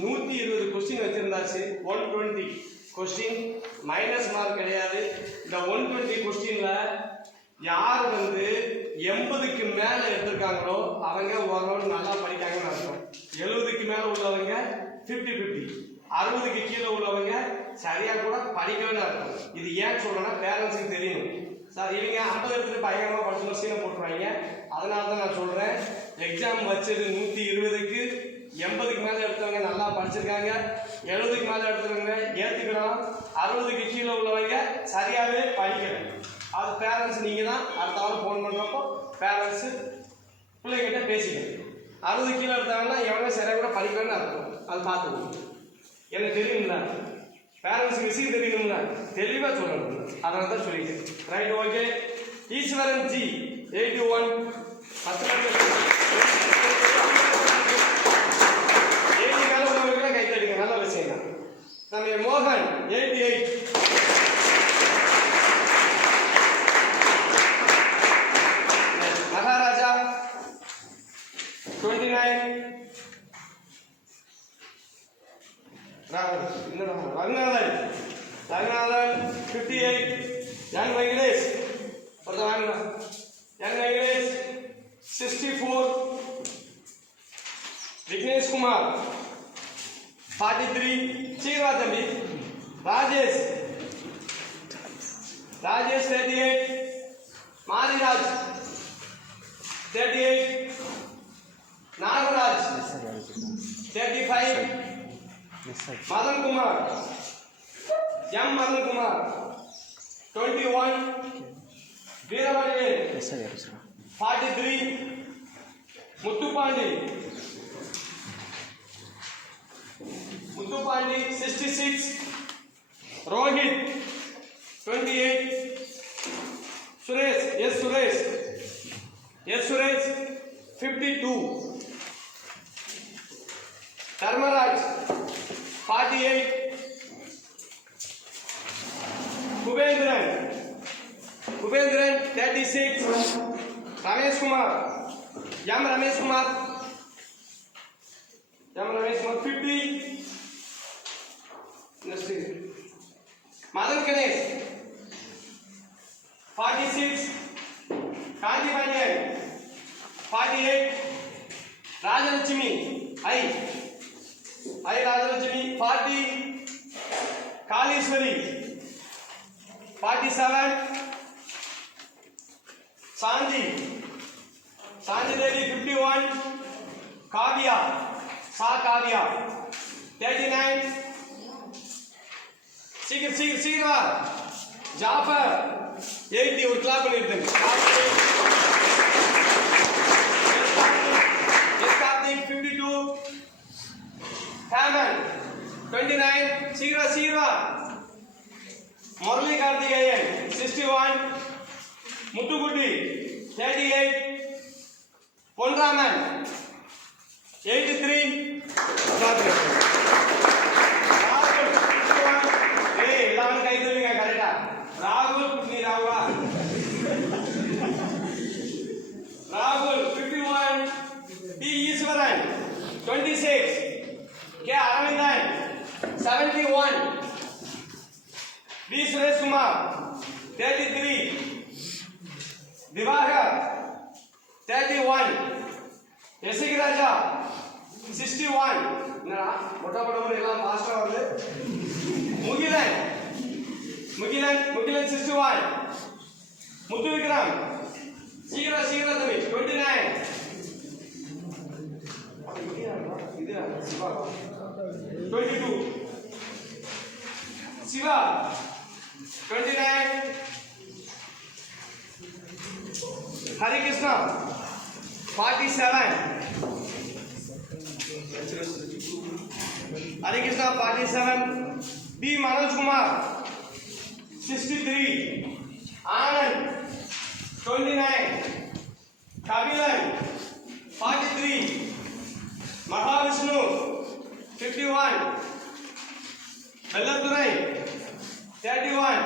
120 question வச்சிருந்தாச்சு. 120 question minus mark கிடையாது. இந்த 120 கொஸ்டின்ல யார் 80க்கு மேல எடுத்திருக்காங்களோ அவங்க ஓரளவு நல்லா படிக்காங்கன்னு அர்த்தம். 70க்கு மேல உள்ளவங்க 50-50, 60க்கு கீழே உள்ளவங்க சரியா கூட படிக்கணும்னு அர்த்தம். இது ஏன் சொல்றேன்னா பேரண்ட்ஸுக்கு தெரியும். சார் இவங்க 50 எடுத்துட்டு பயங்கரமா படிச்சு சீனை போட்டுருவாங்க. அதனால தான் நான் சொல்றேன், எக்ஸாம் வச்சது 120க்கு 80க்கு மேல எடுத்தவங்க நல்லா படிச்சிருக்காங்க, 70க்கு மேல எடுத்தவங்க ஏத்துக்கணும், 60க்கு கீழே உள்ளவங்க சரியாவே படிக்கணும். அது பேரண்ட்ஸ் நீங்க தான் அடுத்த ஆள் ஃபோன் பண்றப்போ பேரண்ட்ஸ் பிள்ளைகிட்ட பேசிக்கணும். 60 கீழே எடுத்தாங்கன்னா எவங்க சரியா கூட படிக்கணும்னு அர்த்தம். அது பார்த்துக்கணும். எனக்கு தெரியுங்களா, பேரண்ட்ஸ் விஷயம் தெரியணும்னா தெளிவா சொல்லணும். அதனால தான் சொல்லிட்டேன். Right, okay. ஈஸ்வரன் ஜி 81 80 மேல உள்ளவங்களுக்குலாம் கை தட்டுங்க, நல்ல விஷயம் தான். நம்ம மோகன் 88, மகாராஜா 29, ரங்கநாதன் 58, யங் வெங்கடேஷ் யங் வெங்கடேஷ் 64, விக்னேஷ் குமார் 43, சீரா தம்பி Rajesh 38, Mariraj 38, Nagaraj 35, Madan Kumar M Madan Kumar 21, வீரவடிவேல் 43, Muthupandi 66, Rohit 28, Suresh S Suresh 52, Dharmaraj 48, Kubendran 36, Ramesh Kumar M Ramesh Kumar 50, Madan Ganesh 46, Gandhi Pandian 48, Rajalakshmi ஐ ராஜலட்சுமி 40, காளீஸ்வரி 47, சாந்தி தேவி 51, காவியா 39, சீக்கிரம் ஜாஃபர் 80, ஒரு கிளாப் பண்ணிருந்தேன். கார்த்திக் 52, ஹேமன் 29, சீக்கிரம் முரளி கார்த்திகேயன் 61, முத்துக்குட்டி 38, பொன்ராமன் 83, எல்லாரும் கை தருவீங்க கரெக்டா. ராகுல் 51, T Eswaran 26, K Aravindan 71, V Suresh Kumar 33, Diwakar 31, SK Raja 61, மொட்டை எல்லாம் பாஸ்டா வருது. முகிலன் 61, முத்து விக்ரம் சீக்கிரம் தம்பி 29, சிவா 22, சிவா 29, ஹரிகிருஷ்ணா 47, ஹரிகிருஷ்ணா 47, பி மனோஜ் குமார் 63, ஆனந்த் 29, கபிலன் 43, மகாவிஷ்ணு 51, வெள்ளத்துறை 31,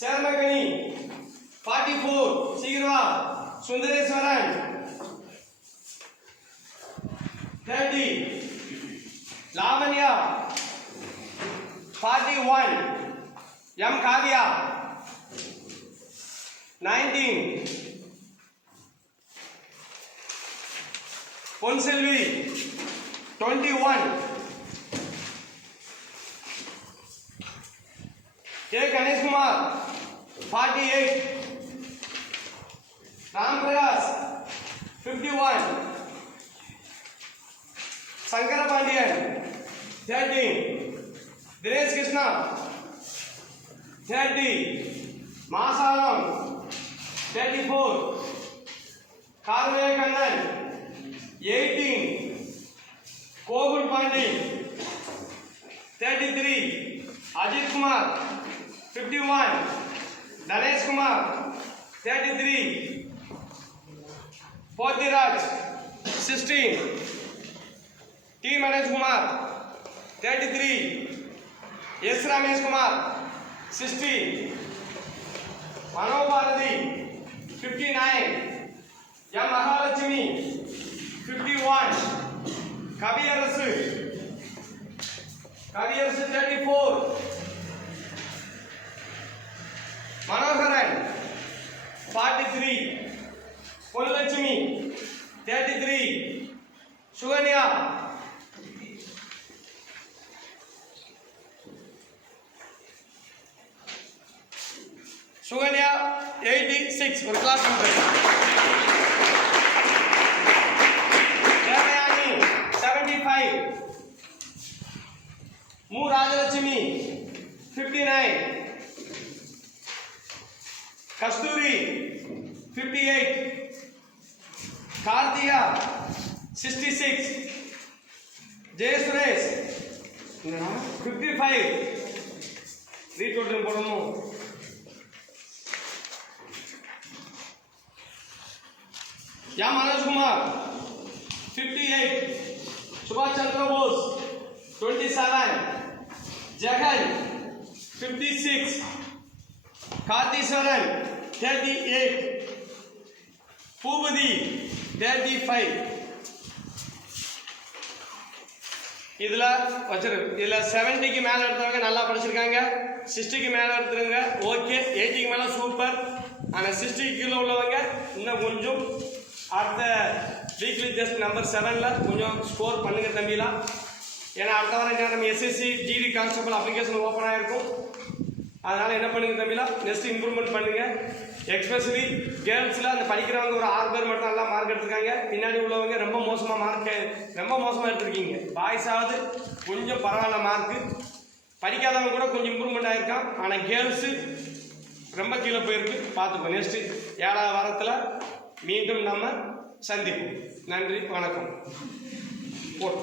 சேர்மகனி 44, சீக்கிரம் Sundareswaran 30, Lavanya 41. M. Kavya 19. Ponselvi 21. K. Ganesh Kumar 48. Ram Prakash 51. Shankara Pandian 13. Dinesh Krishna 30. Masalam 34. Karve Kannan 18. Kogul Pandi 33. Ajit Kumar 51. Danesh Kumar 33. Pothiraj 16. T. Manoj Kumar 33. S. Ramesh Kumar 60. Mano Bharati 59. M. Mahalakshmi 51. Kaviyarasu 34. Manoharan 43. Polachmi 33. Suganya Suganya 86. ஒரு class number. Devayani 75. மு ராஜலட்சுமி 59. கஸ்தூரி 58. கார்த்தியா 66. ஜெய சுரேஷ் 55. ரீடோட்டன் போடணும். या मनोज कुमार 58. सुभाष चंद्र बोस 27. जगन 56. कार्तीश्वरन 38. பூபதி 35. இதுல வச்சிரு. இதுல 70க்கு மேல எடுத்தவங்க நல்லா படிச்சிருக்காங்க. 60க்கு மேல எடுத்துருங்க ஓகே. 80க்கு மேல சூப்பர். ஆனா 60 கீழே உள்ளவங்க இன்னும் கொஞ்சம் அடுத்த வீக்லி டெஸ்ட் நம்பர் 7ல கொஞ்சம் ஸ்கோர் பண்ணுங்க தம்பிலாம். ஏன்னா அடுத்த வாரம் நம்ம SSC GD constable application open ஆகிருக்கும். அதனால் என்ன பண்ணுங்க தம்பிலாம் நெக்ஸ்ட் இம்ப்ரூவ்மெண்ட் பண்ணுங்க. எக்ஸ்பெஷலி கேர்ள்ஸில் அந்த படிக்கிறவங்க ஒரு 6 பேர் மட்டும் நல்லா மார்க் எடுத்துருக்காங்க. பின்னாடி உள்ளவங்க ரொம்ப மோசமாக எடுத்திருக்கீங்க. பாய்ஸாவது கொஞ்சம் பரவாயில்ல மார்க்கு. படிக்காதவங்க கூட கொஞ்சம் இம்ப்ரூவ்மெண்ட் ஆகிருக்கான். ஆனால் கேர்ள்ஸு ரொம்ப கீழே போயிருக்கு. பார்த்துப்போம். நெக்ஸ்ட்டு 7வது வாரத்தில் மீண்டும் நம்ம சந்திப்போம். நன்றி, வணக்கம். போட்டு